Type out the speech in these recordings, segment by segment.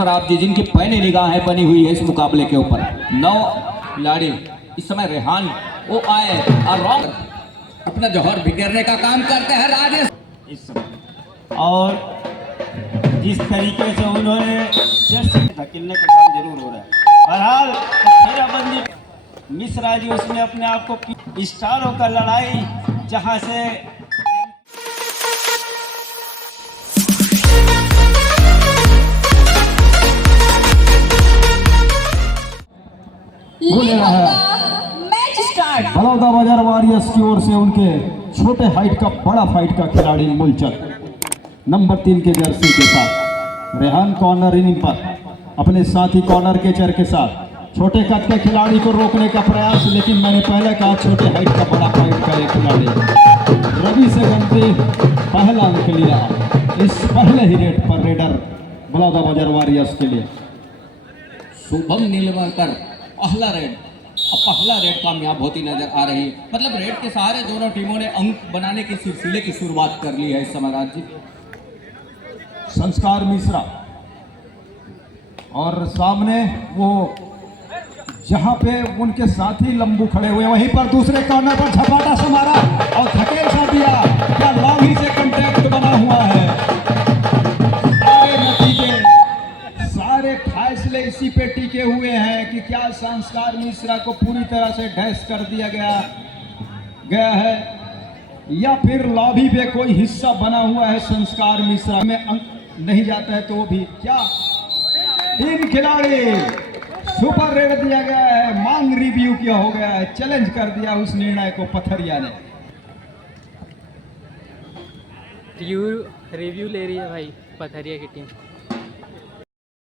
आप जी जिनकी पैनी निगाहें बनी हुई है इस मुकाबले के ऊपर 9 खिलाड़ी इस समय रेहान वो आए और रॉन्ग अपना जौहर बिखेरने का काम करते हैं राजेश इस समय। और जिस तरीके से उन्होंने जैसे धकेलने का काम जरूर हो रहा है। बहरहाल घेराबंदी मिश्रा जी उसमें अपने आप को स्टारों का लड़ाई जहां से मैच स्टार्ट। बलौदा बाजार वॉरियर्स की ओर से उनके छोटे हाइट का बड़ा फाइट का खिलाड़ी मूलचंद नंबर 3 के जर्सी के साथ रेहान कॉर्नर इनिंग पर अपने साथी कॉर्नर के चर के साथ छोटे कद के खिलाड़ी को रोकने का प्रयास, लेकिन मैंने पहले कहा छोटे हाइट का बड़ा फाइट का एक खिलाड़ी रवि से गंती पहला अंक लिया इस पहले ही रेट पर रेडर बलौदा बाजार वॉरियर्स के लिए। शुभम नीलवकर पहला रेड कामयाब होती नजर आ रही है। मतलब रेड के सहारे दोनों टीमों ने अंक बनाने के सिलसिले की शुरुआत कर ली है इस समय राज जी। संस्कार मिश्रा और सामने वो जहां पे उनके साथी लंबू खड़े हुए वहीं पर दूसरे कॉर्नर पर झपाटा से मारा और धकेल सा दिया। क्या लॉन्ग ही से कांटेक्ट बना हुआ है। सारे नतीजे सारे फैसले इसी पे टिके हुए हैं कि क्या संस्कार मिश्रा को पूरी तरह से डैश कर दिया गया है या फिर लॉबी पे कोई हिस्सा बना हुआ है संस्कार मिश्रा में अंक नहीं जाता है तो भी क्या 3 खिलाड़ी सुपर रेड दिया गया है। मांग रिव्यू किया हो गया है, चैलेंज कर दिया उस निर्णय को पथरिया ने। रिव्यू ले रही है भाई पथरिया की टीम।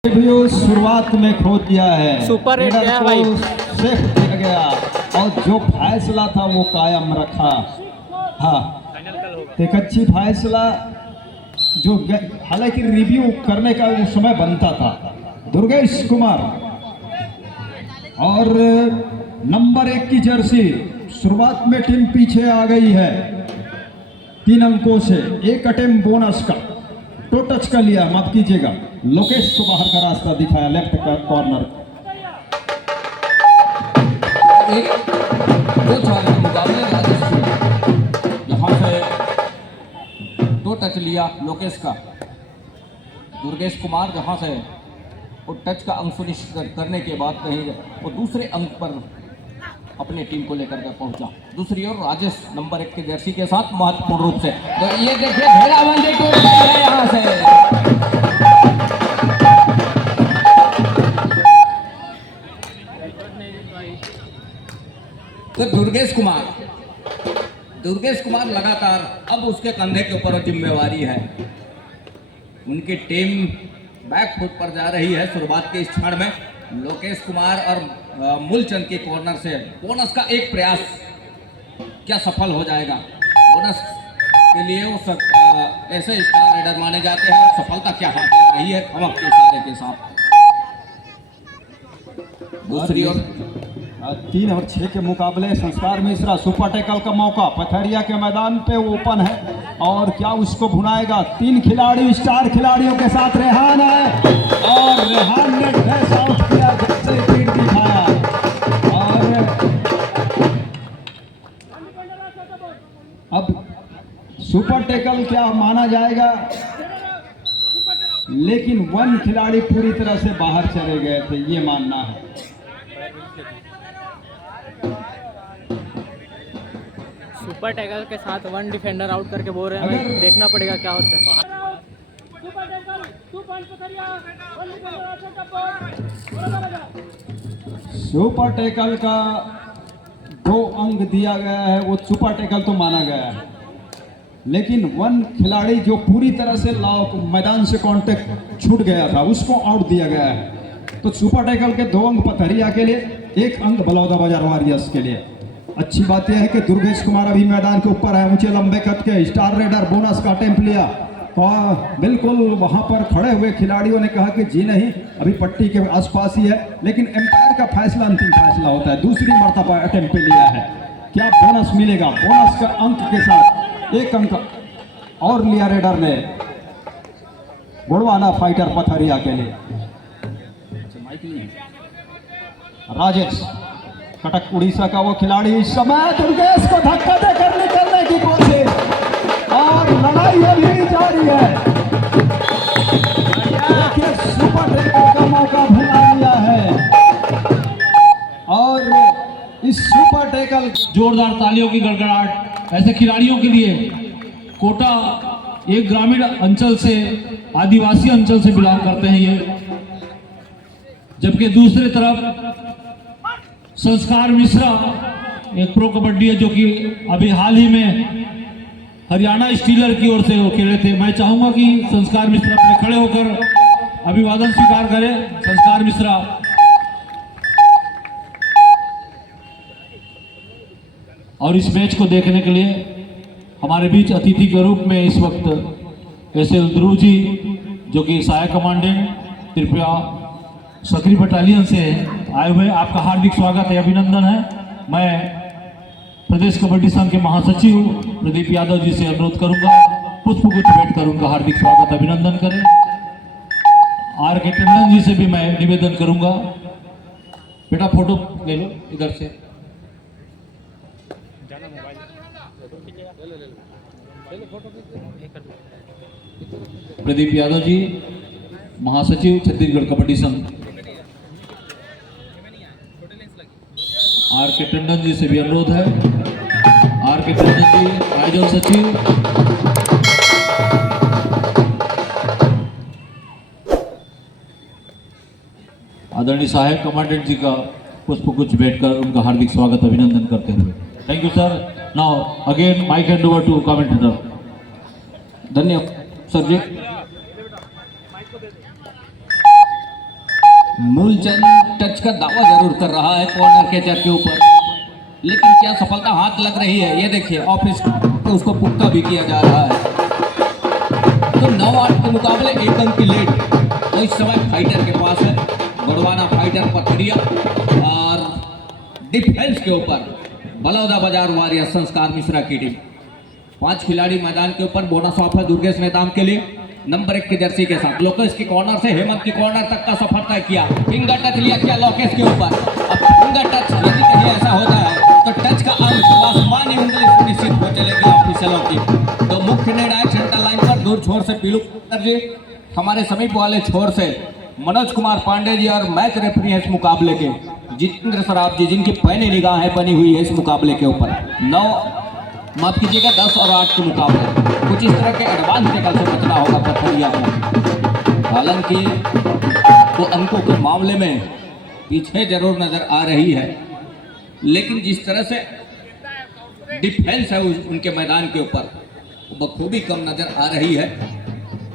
रिव्यू शुरुआत में खो दिया है, सुपर रेड गया भाई, सेफ दिया गया और जो फैसला था वो कायम रखा। हाँ एक अच्छी फैसला जो हालांकि रिव्यू करने का वो समय बनता था। दुर्गेश कुमार और नंबर 1 की जर्सी शुरुआत में टीम पीछे आ गई है 3 अंकों से। एक अटेम्प्ट बोनस का टो टच का लिया, माफ कीजिएगा, लोकेश को बाहर का रास्ता दिखाया लेफ्ट का कॉर्नर। मुकाबले यहाँ से 2 टच लिया लोकेश का। दुर्गेश कुमार जहाँ से वो टच का अंक सुनिश्चित करने के बाद कहीं वो दूसरे अंक पर अपने टीम को लेकर के पहुंचा। दूसरी ओर राजेश नंबर 1 के जर्सी के साथ महत्वपूर्ण रूप से तो ये देखिए घेराबंदी टूट गई है यहाँ से। तो दुर्गेश कुमार लगातार अब उसके कंधे के ऊपर जिम्मेवारी है। उनकी टीम बैक फुट पर जा रही है। शुरुआत के इस क्षण में लोकेश कुमार और मूलचंद के कॉर्नर से बोनस का एक प्रयास क्या सफल हो जाएगा। बोनस के लिए वो ऐसे स्टार रेडर माने जाते हैं। सफलता क्या हाथ रही है धमक के इशारे के साथ। दूसरी ओर 3 और 6 के मुकाबले संस्कार मिश्रा सुपर टैकल का मौका पथरिया के मैदान पे ओपन है और क्या उसको भुनाएगा। 3 खिलाड़ी स्टार खिलाड़ियों के साथ रेहान है और रेहान ने ड्रेस आउट किया, जैसे पीठ दिखाया और अब सुपर टैकल क्या माना जाएगा, लेकिन 1 खिलाड़ी पूरी तरह से बाहर चले गए थे ये मानना है। सुपर टैकल के साथ 1 डिफेंडर आउट करके बोल रहे हैं भाई, देखना पड़ेगा क्या होता है। सुपर टैकल का 2 अंक दिया गया है, वो सुपर टैकल तो माना गया है, लेकिन 1 खिलाड़ी जो पूरी तरह से मैदान से कांटेक्ट छूट गया था उसको आउट दिया गया है। तो सुपर टैकल के 2 अंक पथरिया के लिए, 1 अंक बलौदा बाजार वॉरियर्स के लिए। अच्छी बात यह है कि दुर्गेश कुमार अभी मैदान के ऊपर है, ऊंचे लंबे कद के स्टार रेडर बोनस का अटेम्प्ट लिया और बिल्कुल वहां पर खड़े हुए खिलाड़ियों ने कहा कि जी नहीं अभी पट्टी के आसपास ही है, लेकिन एम्पायर का फैसला अंतिम फैसला होता है। दूसरी मर्तबा अटेम्प्ट लिया है, क्या बोनस मिलेगा। बोनस का अंक के साथ 1 अंक और लिया रेडर ने। गुड़वाना फाइटर पथरिया के लिए राजेश कटक उड़ीसा का वो खिलाड़ी इस समय दुर्गेश को धक्का देकर निकलने की कोशिश और लड़ाई अभी भी जारी है। देखिए सुपर टैकल का मौका भुला लिया है और इस सुपर टैकल जोरदार तालियों की गड़गड़ाहट ऐसे खिलाड़ियों के लिए। कोटा एक ग्रामीण अंचल से, आदिवासी अंचल से बिलोंग करते हैं ये, जबकि दूसरी तरफ संस्कार मिश्रा एक प्रो कबड्डी है जो कि अभी हाल ही में हरियाणा स्टीलर की ओर से वो खेले थे। मैं चाहूंगा कि संस्कार मिश्रा अपने खड़े होकर अभिवादन स्वीकार करें। संस्कार मिश्रा और इस मैच को देखने के लिए हमारे बीच अतिथि के रूप में इस वक्त एसएल ध्रुव जी जो कि सहायक कमांडेंट त्रिपुरा सक्रिय बटालियन से आए हुए, आपका हार्दिक स्वागत है, अभिनंदन है। मैं प्रदेश कबड्डी संघ के महासचिव प्रदीप यादव जी से अनुरोध करूंगा, पुष्पगुच्छ भेंट कर उनका हार्दिक स्वागत अभिनंदन करें। आर के टंडन जी से भी मैं निवेदन करूंगा, बेटा फोटो ले लो इधर से। प्रदीप यादव जी महासचिव छत्तीसगढ़ कबड्डी संघ। आर के टंडन जी से भी अनुरोध है, आर के टंडन जी आयोजन सचिव। आदरणीय सहायक कमांडेंट जी का पुष्पगुच्छ भेंट कर उनका हार्दिक स्वागत अभिनंदन करते हुए। Thank you sir. Now again mike hand over to commentator. धन्यवाद सर जी। मूलचंद टच का दावा जरूर कर रहा है कॉर्नर के चर के ऊपर, लेकिन क्या सफलता हाथ लग रही है ये देखिए। ऑफिस तो उसको पुख्ता भी किया जा रहा है। तो 9-8 के मुकाबले 1 अंक की लीड तो इस समय फाइटर के पास है। गोड़वाना फाइटर पथरिया और डिफेंस के ऊपर बलौदा बाजार वारियर संस्कार मिश्रा की टीम। 5 खिलाड़ी मैदान के ऊपर। बोनस ऑफ है दुर्गेश नेताम के लिए नंबर 1 की जर्सी के साथ। लोकेश की कॉर्नर से हेमंत की कॉर्नर तक का सफर तय किया। फिंगर टच लिया क्या लोकेश के ऊपर। अब फिंगर टच यदि कहीं ऐसा होता है तो टच का अंक आसमानी उंगली सुनिश्चित हो चलेगी ऑफिसरों की। तो मुख्य निर्णायक सेंटर लाइन पर दूर छोर से पीलू जी, हमारे समीप वाले छोर से मनोज कुमार पांडे जी और मैच रेफरी है इस मुकाबले के जितेंद्र सराफ जी, जिनकी पैनी निगाहें बनी हुई है इस मुकाबले के ऊपर। 9 माफ कीजिएगा 10 और 8 के मुकाबले कुछ इस तरह के एडवांस टैकल से बचना होगा पथरिया को। हालांकि वो अंकों के मामले में पीछे जरूर नजर आ रही है, लेकिन जिस तरह से डिफेंस है उनके मैदान के ऊपर बखूबी कम नजर आ रही है।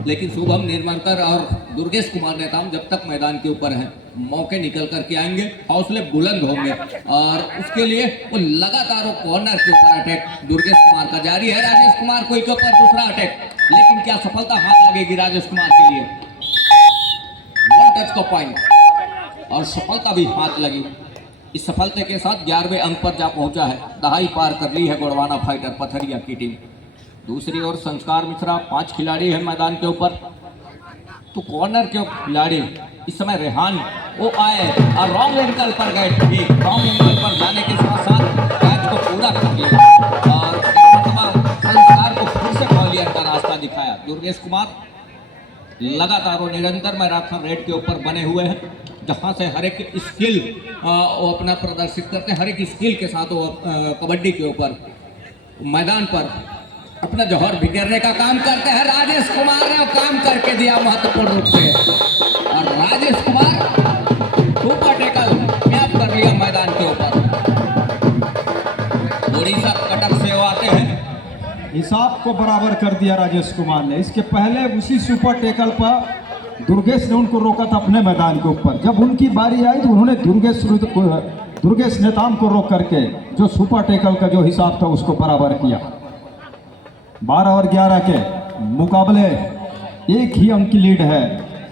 लेकिन शुभम निर्मलकर और दुर्गेश कुमार नेताम जब तक मैदान के ऊपर हैं मौके निकल करके आएंगे, हौसले बुलंद होंगे और उसके लिए वो लगातार कॉर्नर के ऊपर अटैक दुर्गेश कुमार का जारी है। राजेश कुमार को के ऊपर दूसरा अटैक, लेकिन क्या सफलता हाथ लगेगी राजेश कुमार के लिए। 1 टच का पॉइंट और सफलता भी हाथ लगी। इस सफलता के साथ 11वें अंक पर जा पहुंचा है। दहाई पार कर ली है गोड़वाना फाइटर पथरिया की टीम। दूसरी ओर संस्कार मिश्रा 5 खिलाड़ी है मैदान के ऊपर। तो कॉर्नर के खिलाड़ी इस समय रेहान वो आए और रॉन्ग एंगल पर गए। ठीक रॉन्ग एंगल पर जाने के साथ साथ कैच को पूरा कर लिया और संस्कार को फिर से क्लियर का रास्ता दिखाया। दुर्गेश कुमार लगातार वो निरंतर मैराथन रेड के ऊपर बने हुए हैं, जहां से हर एक स्किल वो अपना प्रदर्शित करते हैं। हर एक स्किल के साथ वो कबड्डी के ऊपर मैदान पर अपना जौहर बिखेरने का काम करते हैं। राजेश कुमार ने काम करके दिया महत्वपूर्ण रूप से और Rajesh Kumar super tackle cap कर लिया मैदान के ऊपर। उड़ीसा कटक से आते हैं, हिसाब को बराबर कर दिया राजेश कुमार ने। इसके पहले उसी सुपर टैकल पर दुर्गेश ने उनको रोका था अपने मैदान के ऊपर। जब उनकी बारी आई तो उन्होंने दुर्गेश नेताम को रोक करके जो सुपर टैकल का जो हिसाब था उसको बराबर किया। 12 और 11 के मुकाबले 1 ही अंक की लीड है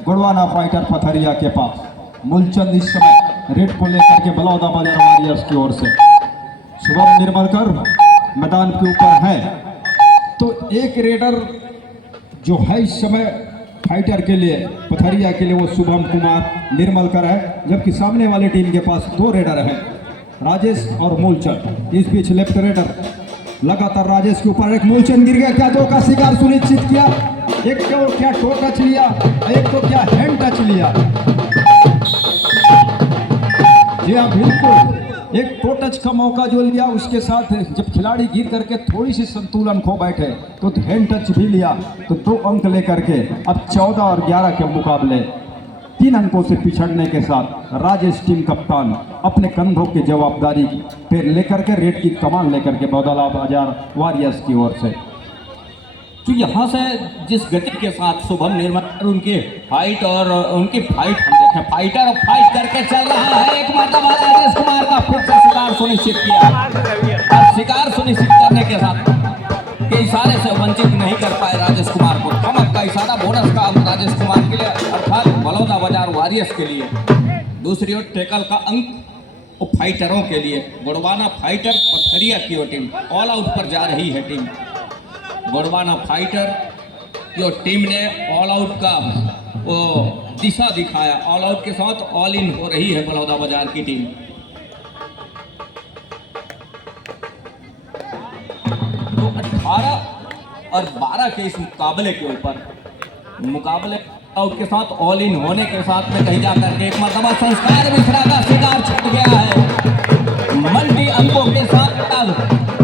गोड़वाना फाइटर पथरिया के पास। मूलचंद इस समय रेड को लेकर के बलौदा बाजार वारियर्स की ओर से। शुभम निर्मलकर मैदान के ऊपर है। तो एक रेडर जो है इस समय फाइटर के लिए पथरिया के लिए वो शुभम कुमार निर्मलकर है, जबकि सामने वाले टीम के पास 2 रेडर हैं, राजेश और मूलचंद। इस बीच लेफ्ट रेडर लगातार राजेश के ऊपर, एक मूलचंद गिर गया, क्या 2 का शिकार सुनिश्चित किया, एक तो क्या टो टच लिया, एक तो क्या हैंड टच लिया। जी हाँ बिल्कुल, एक टो टच का मौका जो लिया, उसके साथ जब खिलाड़ी गिर करके थोड़ी सी संतुलन खो बैठे तो हैंड टच भी लिया, तो 2 अंक लेकर के अब 14 और 11 के मुकाबले 3 अंकों से पिछड़ने के साथ राजेश टीम कप्तान अपने कंधों की जवाबदारी पे लेकर के रेड की कमान लेकर के बलौदा बाजार वॉरियर्स की ओर से। तो यहाँ से जिस गति के साथ शुभम निर्मल उनकी फाइट हम देखें, फाइटर फाइट करके चल रहा है, एक मरतबा राजेश कुमार का फिर से शिकार सुनिश्चित किया, और शिकार सुनिश्चित करने के साथ के इशारे से वंचित नहीं कर पाए राजेश कुमार को। कमर का इशारा बोनस का अंक राजेश कुमार के लिए, अर्थात बलौदा बाजार वॉरियर्स के लिए। दूसरी ओर टैकल का अंक वो फाइटरों के लिए, गुड़वाना फाइटर पथरिया की वो टीम ऑल आउट पर जा रही है। टीम गुड़वाना फाइटर जो टीम ने ऑल आउट का वो दिशा दिखाया, ऑल आउट के साथ ऑल इन हो रही है बलौदा बाजार की टीम। तो 18 और 12 के इस मुकाबले के ऊपर, मुकाबले आउट के साथ ऑल इन होने के साथ में कहीं जाकर के एक मरतबा संस्कार मिश्रा का शिकार छूट गया है। मल्टी अंकों के साथ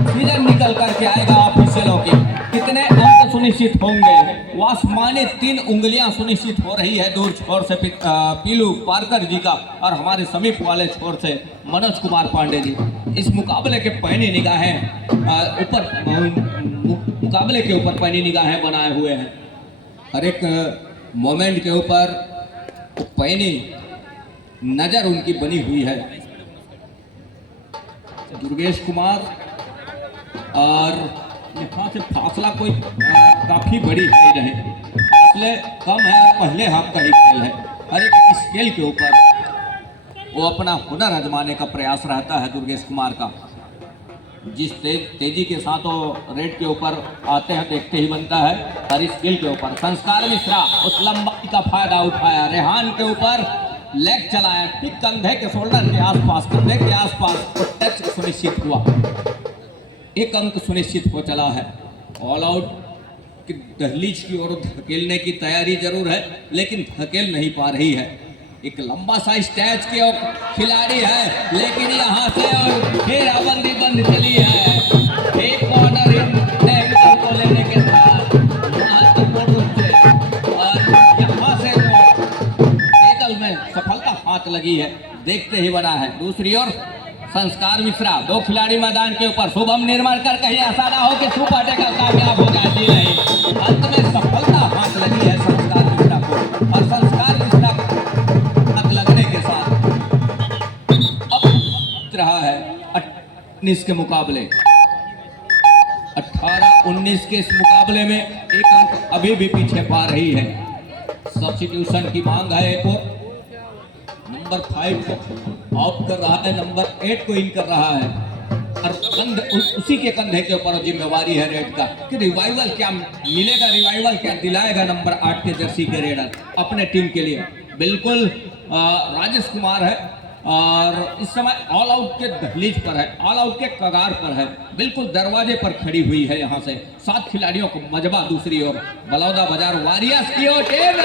सीजन निकल करके आएगा ऑफिशियलों की। कितने अंक सुनिश्चित होंगे, वो आसमानी 3 उंगलियां सुनिश्चित हो रही है दूर छोर से पीलू पारकर जी का और हमारे समीप वाले छोर से मनोज कुमार पांडे जी। इस मुकाबले के पैनी निगाहें मुकाबले के ऊपर पैनी निगाहें बनाए हुए हैं। हर एक मोमेंट के ऊपर पैनी नजर उनकी बनी हुई है। दुर्गेश कुमार और यहाँ से फासला कोई काफ़ी बड़ी नहीं रहे, फासले कम है और पहले हाफ का ही खेल है। हर एक स्केल के ऊपर वो अपना हुनर आजमाने का प्रयास रहता है दुर्गेश कुमार का। जिस तेजी के साथ वो रेड के ऊपर आते हैं देखते ही बनता है। हर स्किल के ऊपर संस्कार मिश्रा उस लंबाई का फायदा उठाया, रेहान के ऊपर लेग चलाया, ठीक कंधे के शोल्डर के आसपास, कंधे के आसपास टच सुनिश्चित हुआ, 1 अंक सुनिश्चित हो चला है। ऑल आउट की दहलीज की ओर धकेलने की तैयारी जरूर है, लेकिन धकेल नहीं पा रही है। एक लंबा सा स्टैच के खिलाड़ी है, लेकिन यहाँ से और घेराबंदी बंद चली है। एक कॉर्नर को लेने के साथ महत्वपूर्ण रूप से, और यहाँ से टेकल में सफलता हाथ लगी है, देखते ही बना है। दूसरी ओर संस्कार मिश्रा, 2 खिलाड़ी मैदान के ऊपर। शुभम निर्मल कर कहीं ऐसा ना हो कि सुपर टेकल कामयाब हो जाए, जी नहीं, अंत में सफलता हाथ लगी है संस्कार मिश्रा को, और संस्कार मिश्रा हाथ लगने के साथ अब रहा है 19 के मुकाबले, 18-19 के इस मुकाबले में 1 अंक अभी भी पीछे पा रही है। सब्स्टिट्यूशन की मांग है एक और, नंबर 5 को आउट कर रहा है, नंबर 8 को इन कर रहा है, और उसी के कंधे के ऊपर जिम्मेवारी है रेड का कि रिवाइवल क्या मिलेगा, रिवाइवल क्या दिलाएगा नंबर 8 के जर्सी के रेडर अपने टीम के लिए। बिल्कुल राजेश कुमार है और इस समय ऑल आउट के दहलीज पर है, ऑल आउट के कगार पर है, बिल्कुल दरवाजे पर खड़ी हुई है। यहाँ से 7 खिलाड़ियों को मजबा दूसरी ओर बलौदा बाजार वॉरियर्स की ओर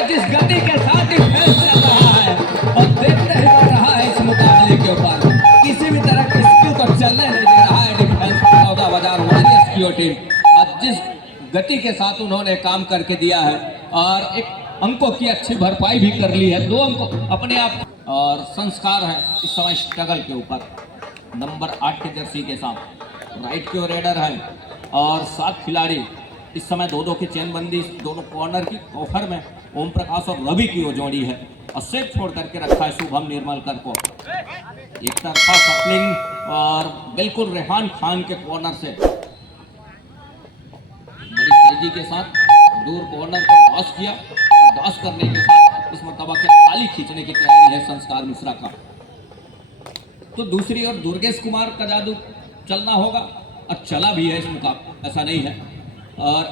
जिस गति के साथ डिफेंस चल रहा है और देखते ही बढ़ रहा है इस मुकाबले के ऊपर, किसी भी तरह की स्किल को चलने नहीं दे रहा है डिफेंस बलौदा बाजार वॉरियर्स की ओर टीम। और जिस गति के साथ उन्होंने काम करके दिया है और एक अंकों की अच्छी भरपाई भी कर ली है, 2 अंक अपने आप। और संस्कार है इस समय स्ट्रगल के ऊपर, नंबर 8 के जर्सी के साथ राइट की ओर रेडर है और 7 खिलाड़ी इस समय 2-2 की चेनबंदी दोनों कॉर्नर की ऑफर में ओम प्रकाश और रवि की वो जोड़ी है, और सेट छोड़ करके रखा है शुभम निर्मलकर को। एक तरफा कपलिंग और बिल्कुल रेहान खान के कॉर्नर से बड़ी तेजी के साथ दूर कॉर्नर को पास किया, और पास करने के साथ इस मरतबा के खाली खींचने की तैयारी है संस्कार मिश्रा का। तो दूसरी ओर दुर्गेश कुमार का जादू चलना होगा, और चला भी है इस मुकाबले, ऐसा नहीं है। और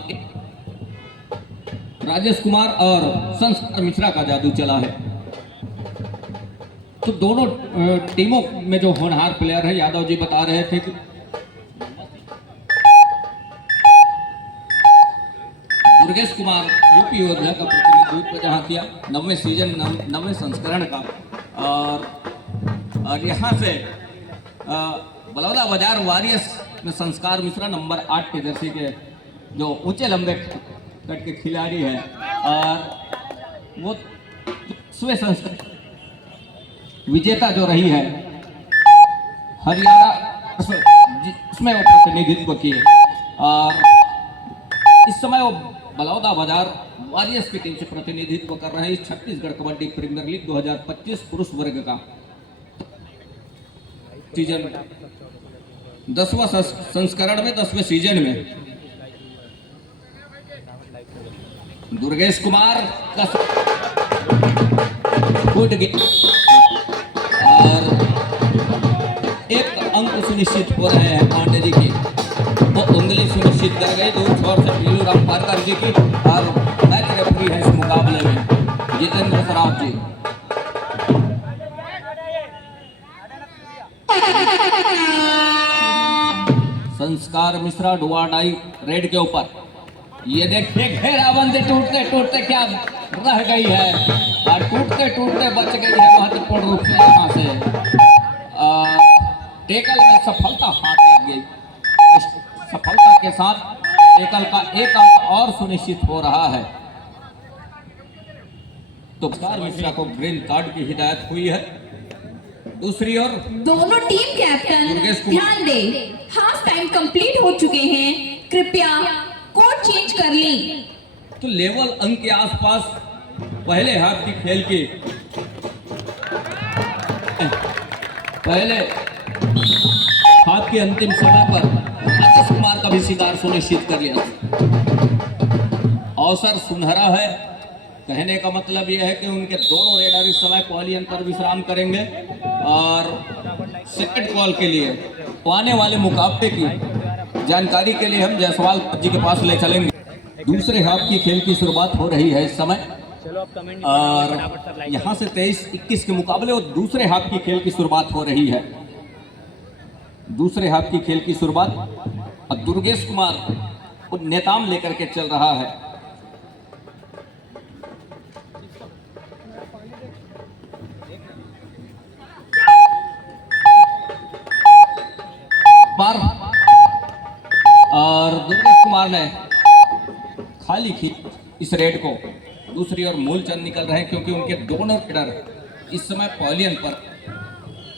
राजेश कुमार और संस्कार मिश्रा का जादू चला है। तो दोनों टीमों में जो होनहार प्लेयर है, यादव जी बता रहे थे कि दुर्गेश कुमार यूपी योद्धा का प्रतिनिधित्व जहाँ किया 9वें सीजन 9वें संस्करण का, और यहाँ से बलौदा बाजार वॉरियर्स में संस्कार मिश्रा नंबर 8 के जर्सी के जो ऊंचे लंबे कट के खिलाड़ी है, और वो स्वे संस्कार विजेता जो रही है हरियाणा, उसमें वो प्रतिनिधित्व किए, और इस समय वो बलौदा बाजार वॉरियर्स की टीम से प्रतिनिधित्व कर रहे हैं इस छत्तीसगढ़ कबड्डी प्रीमियर लीग 2025 पुरुष वर्ग का सीजन 10वां संस्करण में 10वें सीजन में दुर्गेश कुमार का फुट गया और एक अंक सुनिश्चित हो रहे हैं पांडे जी की, वो उंगली सुनिश्चित कर गए दूर छोर से पीलू राम पारकर जी की, और मैच रेफरी है इस मुकाबले में जितेंद्र सराफ जी। संस्कार मिश्रा डुआडाई रेड के ऊपर, ये देखिए घेराबंदी टूटते टूटते क्या रह गई है, और टूटते टूटते बच गई है महत्वपूर्ण रूप से यहाँ से, टेकल में सफलता हाथ लग गई। सफलता के साथ टेकल का एक अंक और सुनिश्चित हो रहा है। तो संस्कार मिश्रा को ग्रीन कार्ड की हिदायत हुई है। दूसरी ओर दोनों टीम कैप्टन ध्यान दें, हाफ टाइम कंप्लीट हो चुके हैं, कृपया कोड चेंज कर लें। तो लेवल अंक के आसपास पहले हाफ की खेल की पहले हाफ के अंतिम समय पर राजेश कुमार का भी शिकार सुनिश्चित कर लिया। अवसर सुनहरा है, कहने का मतलब यह है कि उनके दोनों रेडर इस समय पॉलियन पर विश्राम करेंगे, और सेकंड कॉल के लिए आने वाले मुकाबले की जानकारी के लिए हम जायसवाल जी के पास ले चलेंगे। दूसरे हाफ की खेल की शुरुआत हो रही है इस समय, और यहाँ से 23-21 के मुकाबले वो दूसरे हाफ की खेल की शुरुआत हो रही है। दूसरे हाफ की खेल की शुरुआत और दुर्गेश कुमार को नेताम लेकर के चल रहा है। और दुर्गेश कुमार ने खाली खींच इस रेड को। दूसरी ओर मूलचंद निकल रहे हैं क्योंकि उनके दोनों रेडर इस समय पॉलियन पर।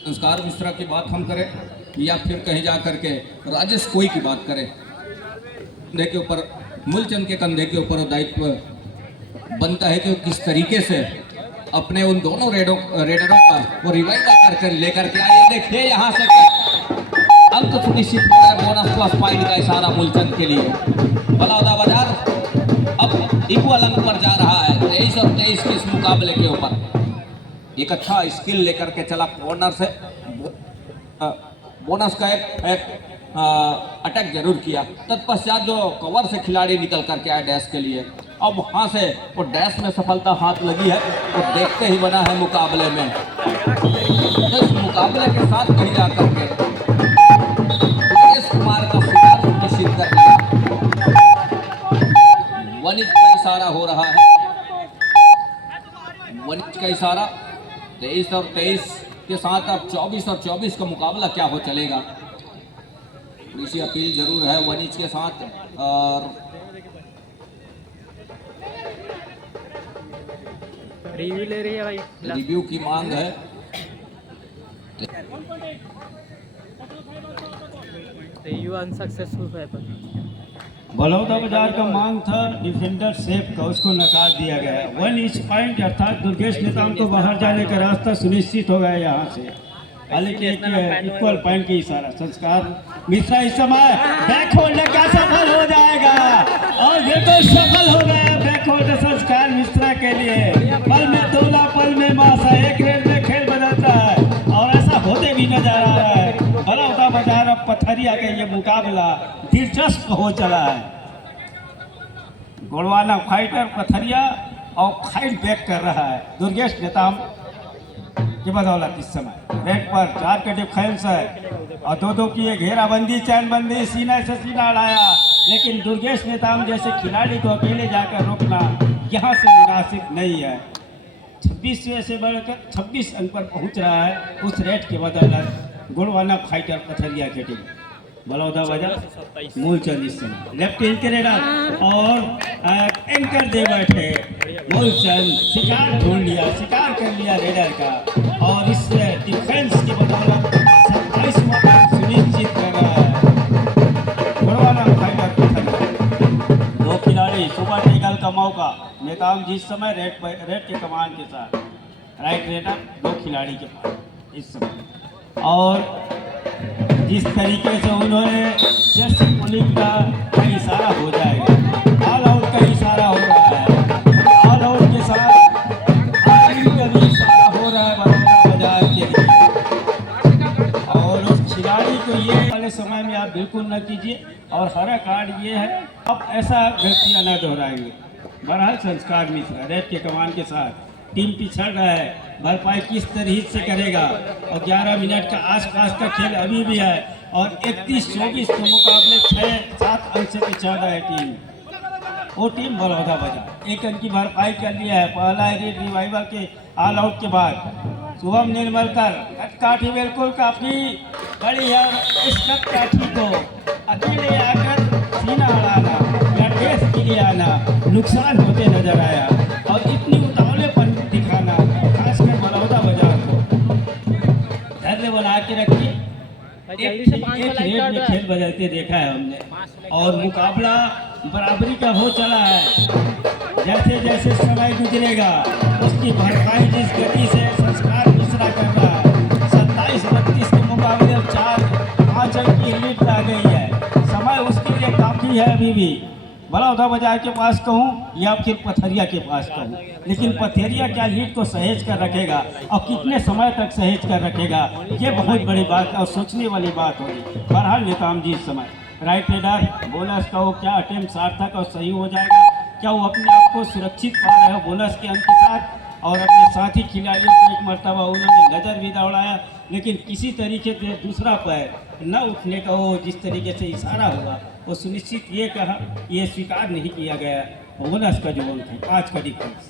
संस्कार मिश्रा की बात हम करें या फिर कहीं जा करके राजेश कोई की बात करें, कंधे के ऊपर मूलचंद के कंधे के ऊपर दायित्व बनता है कि वो किस तरीके से अपने उन दोनों रेडरों का वो रिवाइवल करके लेकर के आए। देखिए यहाँ से अंक सुनिश्चित हो रहा है, बोनस प्लस पॉइंट का इशारा मूलचंद के लिए। बलौदा बाजार अब इक्वल अंक पर जा रहा है 23 और 23 के इस मुकाबले के ऊपर। एक अच्छा स्किल लेकर के चला कॉर्नर से, बोनस का एक अटैक जरूर किया, तत्पश्चात जो कवर से खिलाड़ी निकल करके आए डैश के लिए। अब वहाँ से वो डैश में सफलता हाथ लगी है, वो देखते ही बना है मुकाबले में। तो इस मुकाबले के साथ कहीं जा करके दुर्गेश कुमार का शिकार सुनिश्चित कर लिया। वनिज का इशारा हो रहा है, वनिज का इशारा 23 और 23 के साथ अब 24 और 24 का मुकाबला क्या हो चलेगा। पुलिस अपील जरूर है वनिज के साथ, और रिव्यू ले रही है भाई, रिव्यू की मांग है। रिव्यू अनसक्सेसफुल है पर बलौदा बाजार का मांग था डिफेंडर सेफ का, उसको नकार दिया गया है। 1 इंच पॉइंट अर्थात दुर्गेश नेताम को बाहर जाने का रास्ता सुनिश्चित हो गया यहाँ से। हालांकि इक्वल पॉइंट की इशारा संस्कार मिश्रा इस समय बैक होल्डर का सफल हो जाएगा, और बिल्कुल सफल हो गया बैक होल्डर संस्कार मिश्रा के लिए। पल में तोला पल में मासा, एक रेड में खेल बदलता है, और ऐसा होते भी नजर आ रहा है। बलौदा बाजार अब पथरिया का ये मुकाबला दिलचस्प हो चला है। गोड़वाना फाइटर पथरिया और फाइट बैक कर रहा है दुर्गेश नेताम की बदौलत। इस समय रेड पर 4 के डिफेंस है और 2-2 की ये घेराबंदी चैनबंदी सीना से सीना अड़ाया, लेकिन दुर्गेश नेताम जैसे खिलाड़ी को अकेले जाकर रोकना यहाँ से मुनासिब नहीं है। 26 से बढ़कर 26 अंक पर पहुँच रहा है उस रेड के बदौलत गोड़वाना फाइटर पथरिया की टीम। बलौदा बाजार मूलचंद इस समय लेफ्ट हैंड के रेडर और एंकर दे बैठे मूलचंद शिकार ढूंढ लिया, शिकार कर लिया रेडर का और इस डिफेंस की बदौलत 27 सुनिश्चित कर रहा है गोड़वाना फाइटर पथरिया। 2 खिलाड़ी सुपर टेकल का मौका नेताम जी इस समय रेड के कमान के साथ राइट रेडर 2 खिलाड़ी के पास इस समय। और जिस तरीके से उन्होंने जैसे पुलिंग का इशारा हो जाएगा, ऑल आउट का इशारा हो रहा है, ऑल आउट के साथ आर्मी का भी इशारा हो रहा है बलौदा बाजार के लिए। और उस खिलाड़ी को ये वाले समय में आप बिल्कुल न कीजिए और हरा कार्ड ये है, अब ऐसा गलतियाँ न दोहराएंगे। बहरहाल संस्कार मिश्रा रेड के कमान के साथ टीम पिछड़ रहा है, भरपाई किस तरह से करेगा और 11 मिनट का आसपास का खेल अभी भी है और 31-24 के मुकाबले 6-7 अंक से पिछड़ रहा है टीम। वो टीम बलौदा बाजार 1 अंक की भरपाई कर लिया है पहला रिवाइवल के ऑल आउट के बाद। शुभम निर्मलकर कटकाठी बिल्कुल काफ़ी बड़ी है, इस कटकाठी को अकेले आकर सीना अड़ाना या टेस्ट के लिए आना नुकसान होते नजर आया और इतनी उतावलेपन दिखाना खासकर बलौदा बाजार को धैर्य बना के रखिए। एक रेड में खेल बदलते देखा है हमने और मुकाबला बराबरी का हो चला है। जैसे जैसे समय गुजरेगा उसकी भरपाई जिस गति से संस्कार मिश्रा कर रहा है 27-32 के मुकाबले 4-5 अंक की लीड आ गई है। समय उसके लिए काफ़ी है अभी भी। बलौदा बाजार के पास कहूँ या फिर पथरिया के पास कहूँ, लेकिन पथरिया क्या लीड को सहेज कर रखेगा और कितने समय तक सहेज कर रखेगा, ये बहुत बड़ी बात और सोचने वाली बात होगी। बहरहाल नेताम जी इस समय राइट रेडर बोनस का वो क्या अटेम्प्ट सार्थक और सही हो जाएगा, क्या वो अपने आप को सुरक्षित पा रहे हो बोनस के अंक के साथ और अपने साथी खिलाड़ियों को एक मरतबा उन्होंने नज़र भी दौड़ाया, लेकिन किसी तरीके से दूसरा पैर न उठने का वो जिस तरीके से इशारा हुआ वो सुनिश्चित ये कहा ये स्वीकार नहीं किया गया बोनस का जो अंक है 5 का डिफेंस।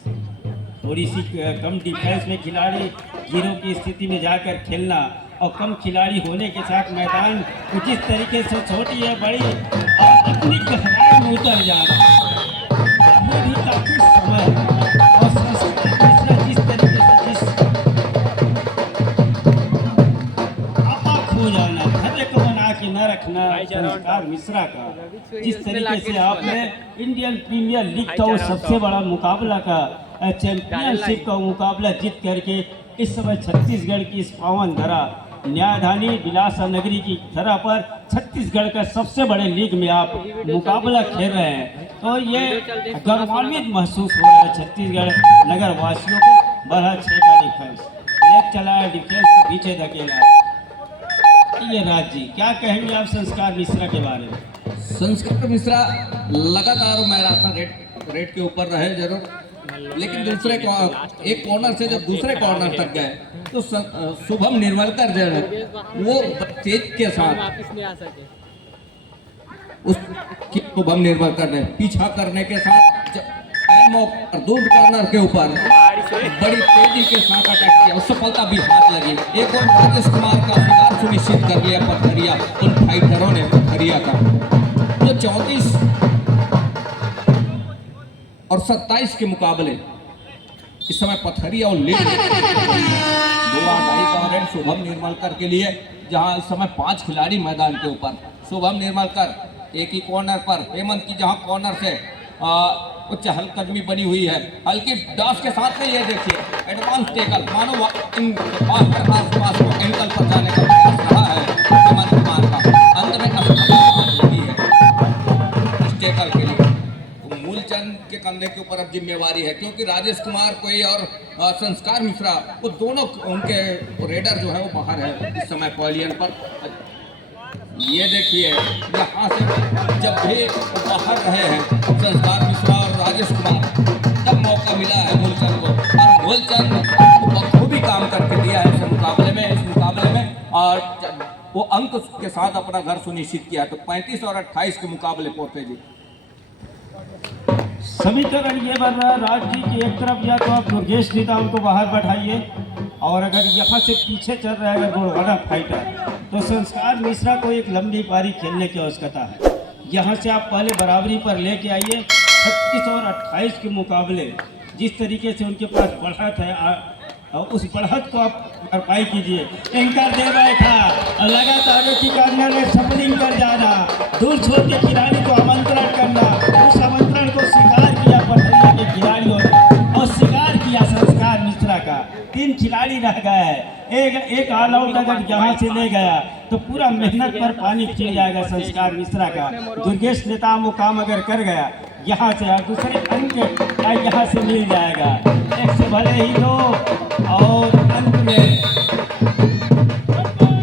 थोड़ी सी कम डिफेंस में खिलाड़ी 0 की स्थिति में जाकर खेलना और कम खिलाड़ी होने के साथ मैदान कुछ इस तरीके से छोटी है बड़ी और इतनी गहराई में उतर जाना ये भी काफ़ी समय और संस्कार जिस तरीके से जिस आपा खो जाना धैर्य को बना के न रखना संस्कार मिश्रा का जिस तरीके से आपने इंडियन प्रीमियर लीग का वो सबसे बड़ा मुकाबला का चैंपियनशिप का मुकाबला जीत करके इस समय छत्तीसगढ़ की इस पावन धरा न्यायधानी बिलासा नगरी की धरा पर छत्तीसगढ़ का सबसे बड़े लीग में आप मुकाबला खेल रहे हैं, तो ये गौरवान्वित महसूस हो रहा है छत्तीसगढ़ नगर वासियों को। 6 का डिफेंस लेग चला है, डिफेंस को पीछे धकेला। ये राज जी क्या कहेंगे आप संस्कार मिश्रा के बारे में? संस्कार मिश्रा लगातार मैराथन रेड के ऊपर रहे जरूर, लेकिन दूसरे एक कॉर्नर से जब दूसरे कॉर्नर तक गए तो शुभम निर्मलकर जो है वो तेज के साथ उस शुभम निर्मलकर ने पीछा करने के साथ दूर कॉर्नर के ऊपर बड़ी तेजी के साथ अटैक किया, उस सफलता भी हाथ लगी। एक और राजेश कुमार का शिकार सुनिश्चित कर लिया पथरिया उन फाइटरों ने पथरिया का जो 34 और 27 के मुकाबले इस समय पथरिया और लीड 2-2.5 का रन शुभम निर्मलकर के लिए, जहां इस समय 5 खिलाड़ी मैदान के ऊपर। शुभम निर्मलकर एक ही कॉर्नर पर हेमंत की जहां कॉर्नर से उच्च हल्कदमी बनी हुई है, हल्की डास के साथ में ये देखिए एडवांस टेकल मानो इन आसपास को एंकल पर जाने का प्रयास रहा है हेमंत कुमार का, अंत में असफलता हुई है इस टेकल के लिए। मूलचंद के कंधे के ऊपर अब जिम्मेवारी है, क्योंकि राजेश कुमार कोई और संस्कार मिश्रा वो दोनों उनके रेडर जो है वो बाहर है इस समय पवेलियन पर। ये देखिए यहाँ से जब भी बाहर रहे हैं संस्कार मिश्रा और राजेश कुमार, जब मौका मिला है मूलचंद को, और मूलचंद बखूबी काम करके दिया है इस मुकाबले में और वो अंक के साथ अपना घर सुनिश्चित किया। तो 35 और 28 के मुकाबले पोते जी। समीकरण ये बन रहा है राज जी की, एक तरफ या तो आप दुर्गेश नेताम को बाहर बैठाइए, और अगर यहाँ से पीछे चल रहा है अगर गोलवाना फाइटर, तो संस्कार मिश्रा को एक लंबी पारी खेलने की आवश्यकता है। यहाँ से आप पहले बराबरी पर लेके आइए। 36 और 28 के मुकाबले जिस तरीके से उनके पास बढ़त है, और उस बढ़त को आप भरपाई कीजिए। एंकर दे बैठा और लगातार की करना में सफलिंग कर जाना, दूर छोड़ के खिलाड़ी को आमंत्रण करना, उस आमंत्रण को स्वीकार किया पटरिया के खिलाड़ियों ने और स्वीकार किया संस्कार मिश्रा का। 3 खिलाड़ी रह गए हैं, एक ऑल आउट अगर यहाँ से ले गया तो पूरा मेहनत पर पानी फिर जाएगा संस्कार मिश्रा का। दुर्गेश नेताम वो काम अगर कर गया यहाँ से, और दूसरे अंक यहाँ से मिल जाएगा। एक से भले ही 2 और अंत में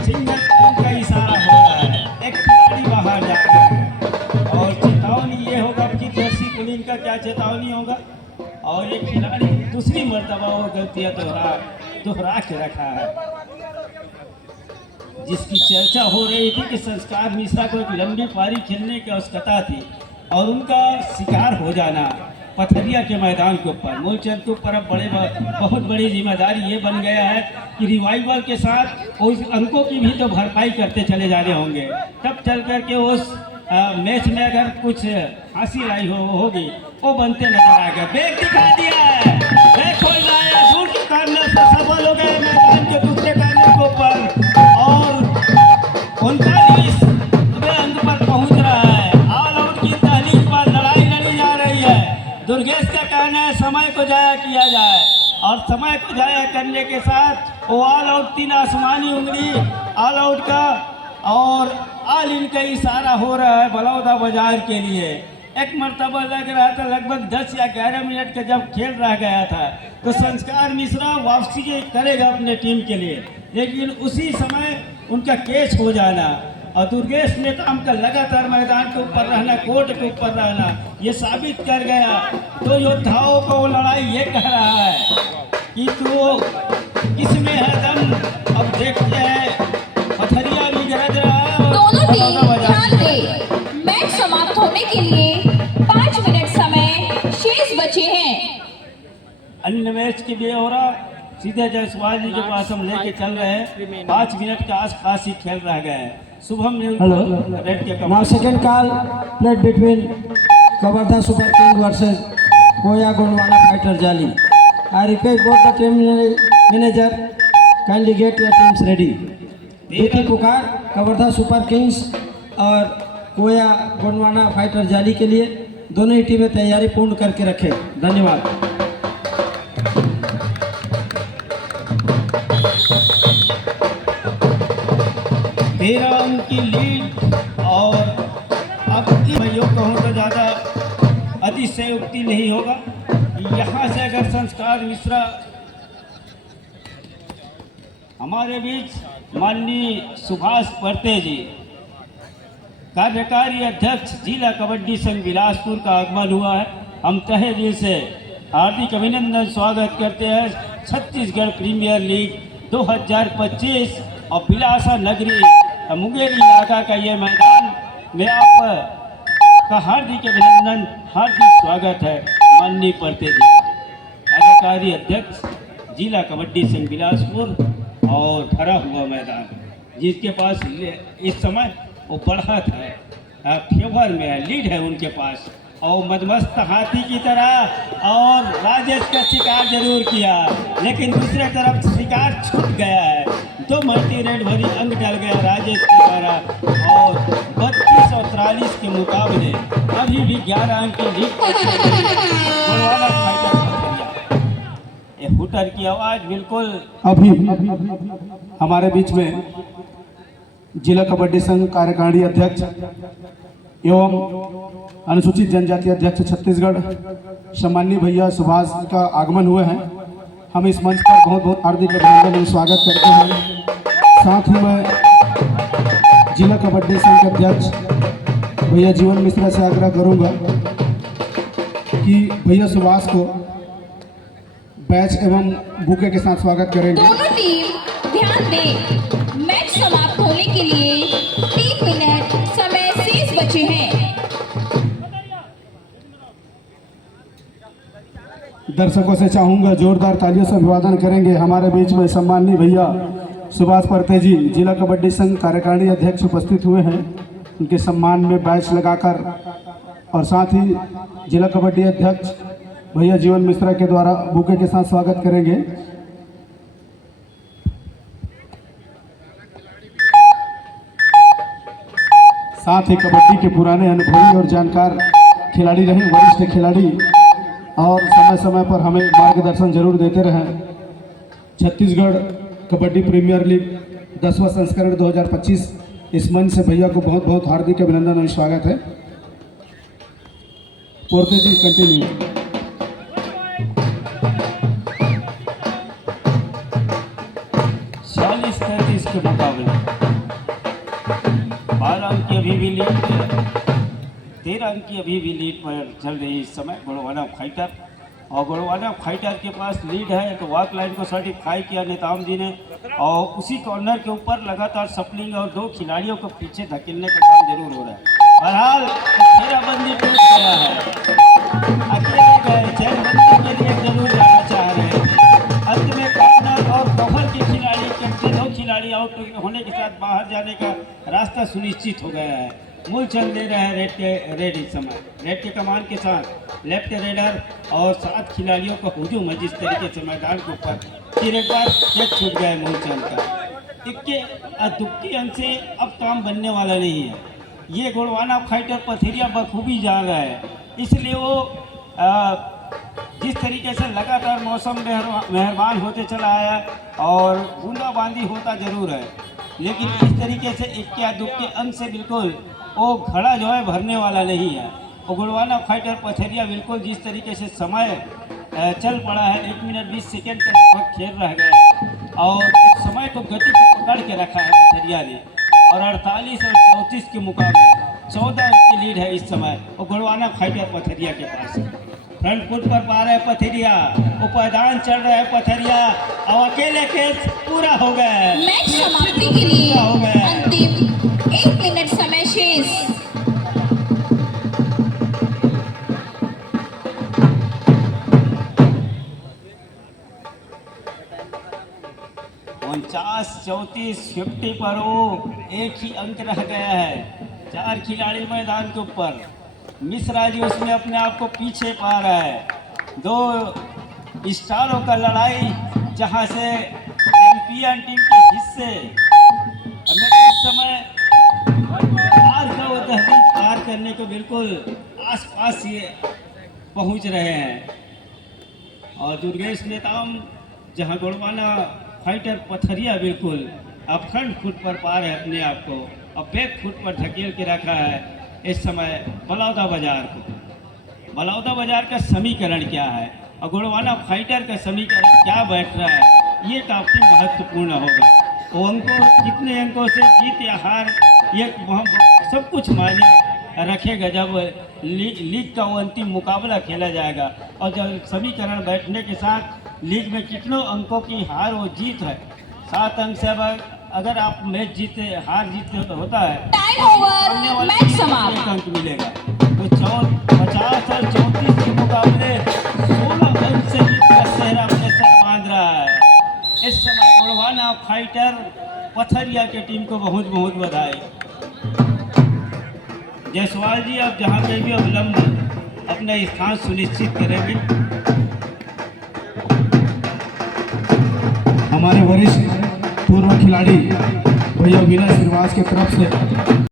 सिंगल अंक का इशारा हो रहा है, एक खिलाड़ी बाहर जा रहा है। और चेतावनी ये होगा कि जर्सी कुलीन का क्या चेतावनी होगा, और एक खिलाड़ी दूसरी मर्तबा वो गलतियाँ दोहरा के रखा है। जिसकी चर्चा हो रही थी कि संस्कार मिश्रा को एक लंबी पारी खेलने की आवश्यकता थी और उनका शिकार हो जाना पथरिया के मैदान के ऊपर, मूलचंद के ऊपर अब बहुत बड़ी जिम्मेदारी ये बन गया है कि रिवाइवल के साथ उस अंकों की भी तो भरपाई करते चले जाने होंगे, तब चल कर के उस मैच में अगर कुछ हासिल आई होगी वो बनते नजर आएगा। बैग दिखा दिया है, बैग खोल रहा है, दूर के करने से सफल हो गए मैदान के दूसरे करने के ऊपर, और 39 अंक पर पहुंच रहा है। ऑल आउट की तहलील पर लड़ाई लड़ी जा रही है। दुर्गेश का कहना है समय को जाया किया जाए, और समय को जाया करने के साथ वो ऑल आउट 3 आसमानी उंगली ऑल आउट का और ऑल इन का इशारा हो रहा है बलौदा बाजार के लिए। एक मरतबा लग रहा था लगभग 10 या 11 मिनट का जब खेल रह गया था तो संस्कार मिश्रा वापसी करेगा अपने टीम के लिए, लेकिन उसी समय उनका कैच हो जाना और दुर्गेश नेताम का लगातार मैदान के ऊपर रहना, कोर्ट के ऊपर रहना, ये साबित कर गया। तो योद्धाओं को लड़ाई ये कह रहा है कि तो किसमें है दम, अब देखते हैं। पथरिया भी गरज रहा है। दोनों टीम ध्यान दे, मैच समाप्त होने के लिए 5 मिनट समय शेष बचे हैं। अन्य मैच के भी हो रहा, सीधे जायसवाल जी के पास हम लेके चल रहे हैं। 5 मिनट के आसपास ही खेल रह गए हैं। शुभम रेड के Now second call played between Kavartha Super King versus Koya Gondwana Fighter Jali. I request both the team manager kindly get your teams ready. देखिए पुकार कवर्धा सुपर किंग्स और कोया गोंडवाना फाइटर जाली के लिए दोनों ही टीमें तैयारी पूर्ण करके रखें। धन्यवाद। 13 अंक की लीड, और अब मैं यूँ कहूँ तो ज़्यादा अतिशयोक्ति नहीं होगा। यहाँ से अगर संस्कार मिश्रा हमारे बीच माननीय सुभाष परते जी, कार्यकारी अध्यक्ष जिला कबड्डी संघ बिलासपुर का आगमन हुआ है। हम तहे दिल से हार्दिक अभिनंदन स्वागत करते हैं छत्तीसगढ़ प्रीमियर लीग 2025 और बिलासा नगरी मुंगेर इलाका का ये मैदान में आपका हार्दिक अभिनंदन, हार्दिक स्वागत है माननीय परते जी, कार्यकारी अध्यक्ष जिला कबड्डी संघ बिलासपुर। और भरा हुआ मैदान जिसके पास इस समय वो बढ़त है, फेवर में है, लीड है उनके पास, और मदमस्त हाथी की तरह। और राजेश का शिकार जरूर किया, लेकिन दूसरे तरफ शिकार छूट गया है। 2 मल्टी रेड भरी अंक डल गया राजेश के द्वारा, और 32 और 43 के मुकाबले अभी भी 11 अंक की लीड पर हुटर की आवाज़ बिल्कुल। अभी हमारे बीच में जिला कबड्डी संघ कार्यकारिणी अध्यक्ष एवं अनुसूचित जनजाति अध्यक्ष छत्तीसगढ़ सम्माननीय भैया सुभाष का आगमन हुए हैं। हम इस मंच पर बहुत बहुत हार्दिक अभिनंदन एवं स्वागत करते हैं। साथ ही मैं जिला कबड्डी संघ के अध्यक्ष भैया जीवन मिश्रा से आग्रह करूंगा कि भैया सुभाष को बैच एवं बुके के साथ स्वागत करेंगे। दोनों टीम ध्यान दें, मैच समाप्त होने के लिए 3 मिनट समय शेष बचे हैं। दर्शकों से चाहूंगा जोरदार तालियों से अभिवादन करेंगे। हमारे बीच में सम्माननीय भैया सुभाष परते जी जिला कबड्डी संघ कार्यकारिणी अध्यक्ष उपस्थित हुए हैं। उनके सम्मान में बैच लगाकर और साथ ही जिला कबड्डी अध्यक्ष भैया जीवन मिश्रा के द्वारा बुके के साथ स्वागत करेंगे। साथ ही कबड्डी के पुराने अनुभवी और जानकार खिलाड़ी रहे, वरिष्ठ खिलाड़ी, और समय समय पर हमें मार्गदर्शन जरूर देते रहें। छत्तीसगढ़ कबड्डी प्रीमियर लीग 10वां संस्करण 2025 इस मंच से भैया को बहुत बहुत हार्दिक अभिनंदन और स्वागत है। पोरते जी कंटिन्यू। 40-33 के मुकाबले 12 अंक की अभी भी लीड, 13 अंक की अभी भी लीड पर चल रही है इस समय गोड़वाना फाइटर। और गोड़वाना फाइटर के पास लीड है तो वॉक लाइन को सर्टिफाई किया नेताम जी ने, और उसी कॉर्नर के ऊपर लगातार सपलिंग और 2 खिलाड़ियों को पीछे धकेलने का काम जरूर हो रहा है। बहरहाल घेराबंदी टूट गया है, अकेले गए, चेहरबंदी के लिए जरूर जाना चाह रहे हैं। अंत में कॉर्नर और बफर के खिलाड़ी के 2 खिलाड़ी आउट होने के साथ बाहर जाने का रास्ता सुनिश्चित हो गया है। मूलचंद ले रहे हैं रेड इस समय, रेड के कमान के साथ लेफ्ट रेडर और 7 खिलाड़ियों का हुजूम है जिस तरीके से मैदान के ऊपर। फिर एक बार कैच छूट गया मूलचंद का। इक्के दुक्के अंक से अब काम बनने वाला नहीं है। ये गोड़वाना फाइटर पथरिया बखूबी जा रहा है, इसलिए वो जिस तरीके से लगातार मौसम मेहरबान होते चला आया और बूंदाबांदी होता जरूर है, लेकिन इस तरीके से इक्के दुक्के अंक से बिल्कुल वो घड़ा जो है भरने वाला नहीं है। और गोड़वाना फाइटर पथरिया बिल्कुल जिस तरीके से समय चल पड़ा है, 1 मिनट 20 सेकेंड का लगभग खेल रह गया और समय को गति को पकड़ के रखा है पथरिया ने। और 48 और 34 के मुकाबले 14 अंक की लीड है इस समय और गोड़वाना फाइटर पथरिया के पास। फ्रंट फुट पर पा रहे हैं पथरिया, उपादान चढ़ रहे हैं पथरिया और अकेले केस पूरा हो गया है। मैच समाप्ति के लिए अंतिम 1 मिनट समय शेष। उनचास 34 50 पर वो एक ही अंक रह गया है। 4 खिलाड़ी मैदान के ऊपर। मिश्रा जी उसमें अपने आप को पीछे पा रहा है। 2 स्टारों का लड़ाई जहां से चैंपियन टीम के हिस्से इस समय पार का वो दहलीज पार करने को बिल्कुल आसपास ये पहुंच रहे हैं। और दुर्गेश नेताम जहां गोड़वाना फाइटर पथरिया बिल्कुल अब फ्रंट फुट पर पा रहे अपने आप को और बैक फुट पर धकेल के रखा है इस समय बलौदा बाजार को। बलौदा बाजार का समीकरण क्या है और गोड़वाना फाइटर का समीकरण क्या बैठ रहा है, ये काफ़ी महत्वपूर्ण होगा। वो अंकों कितने अंकों से जीत या हार ये सब कुछ मायने रखेगा जब लीग का वो अंतिम मुकाबला खेला जाएगा। और जब समीकरण बैठने के साथ लीग में कितनों अंकों की हार और जीत है, 7 अंक से अगर आप मैच जीते हार जीत होता है टाइम ओवर, मैच समाप्त। 1 अंक मिलेगा। तो 50 और 34 के मुकाबले 16 अंक से जीत का सेहरा अपने सर बांध रहा है इस समय गोड़वाना फाइटर पथरिया के टीम को बहुत बहुत बधाई। जायसवाल जी अब जहाँ कहीं भी अवलंब अपना स्थान सुनिश्चित करेंगे। हमारे वरिष्ठ पूर्व खिलाड़ी भैया विनय श्रीवास की तरफ से